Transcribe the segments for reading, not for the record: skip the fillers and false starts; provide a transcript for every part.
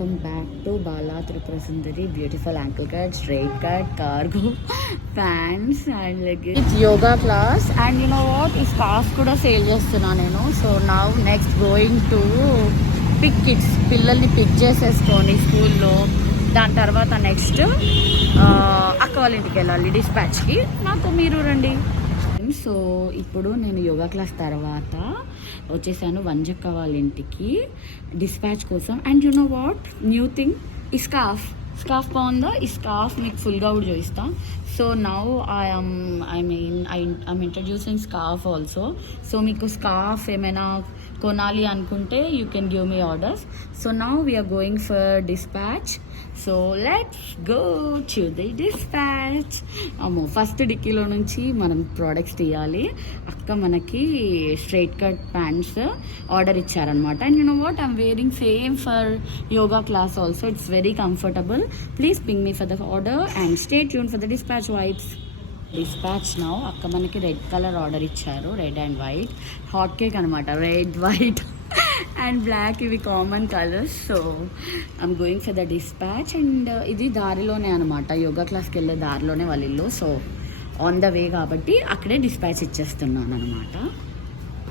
Welcome back to Bala Tripura Sundari. Beautiful ankle cut, straight cut, cargo, pants and leggings. It's yoga class and you know what? Is scarf kuda sale chestunna nenu. So now next going to pick kids. పిల్లల్ని pick చేసేసుకొని స్కూల్లో దాని తర్వాత next అక్క వాళ్ళ ఇంటికి వెళ్ళాలి డిస్పాచ్కి. నాతో మీరు రండి. సో ఇప్పుడు నేను యోగా క్లాస్ తర్వాత వచ్చేసాను వంజక్క వాళ్ళ ఇంటికి డిస్పాచ్ కోసం. And you know what new thing, ఈ స్కార్ఫ్ బాగుందా? ఈ స్కార్ఫ్ మీకు ఫుల్గా కూడా చూపిస్తా. So now I'm introducing scarf also. So మీకు స్కార్ఫ్ ఏమైనా కొనాలి అనుకుంటే you can give me orders. So now we're going for dispatch. So let's go to the dispatch. అమ్మో, ఫస్ట్ డిక్కీలో నుంచి మనం ప్రోడక్ట్స్ తీయాలి. అక్క మనకి స్ట్రైట్ కట్ ప్యాంట్స్ ఆర్డర్ ఇచ్చారనమాట. And you know what, I'm wearing same for yoga class also. It's very comfortable. Please ping me for the order and stay tune for the dispatch vibes. Dispatch now అక్క మనకి red colour order ఇచ్చారు, red and white. Hot cake అనమాట, red white and black, ఇవి common colours. So I'm going for the dispatch. And ఇది దారిలోనే అనమాట, యోగా క్లాస్కి వెళ్ళే దారిలోనే వాళ్ళ ఇల్లు. సో ఆన్ ద వే కాబట్టి అక్కడే డిస్పాచ్ ఇచ్చేస్తున్నాను అనమాట.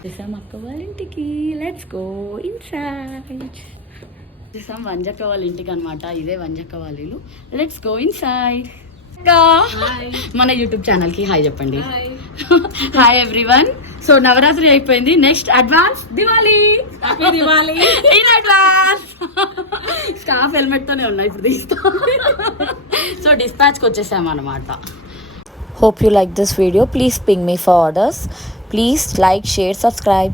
దిసాం అక్క వాళ్ళ ఇంటికి, లెట్స్ గో ఇన్సైడ్. దిసాం వంజక్క వాళ్ళ ఇంటికి అనమాట, ఇదే వంజక్క వాళ్ళ ఇల్లు. Let's go inside. మన యూట్యూబ్ ఛానల్ కి హాయ్ చెప్పండి. Hi everyone. సో నవరాత్రి అయిపోయింది, next advance Diwali in advance. Staff helmet తోనే ఉన్నాయి, ఇప్పుడు తీస్తాం. సో డిస్పాచ్కి వచ్చేసాం అనమాట. Hope you like this video. Please ping me for orders. Please like, share, subscribe.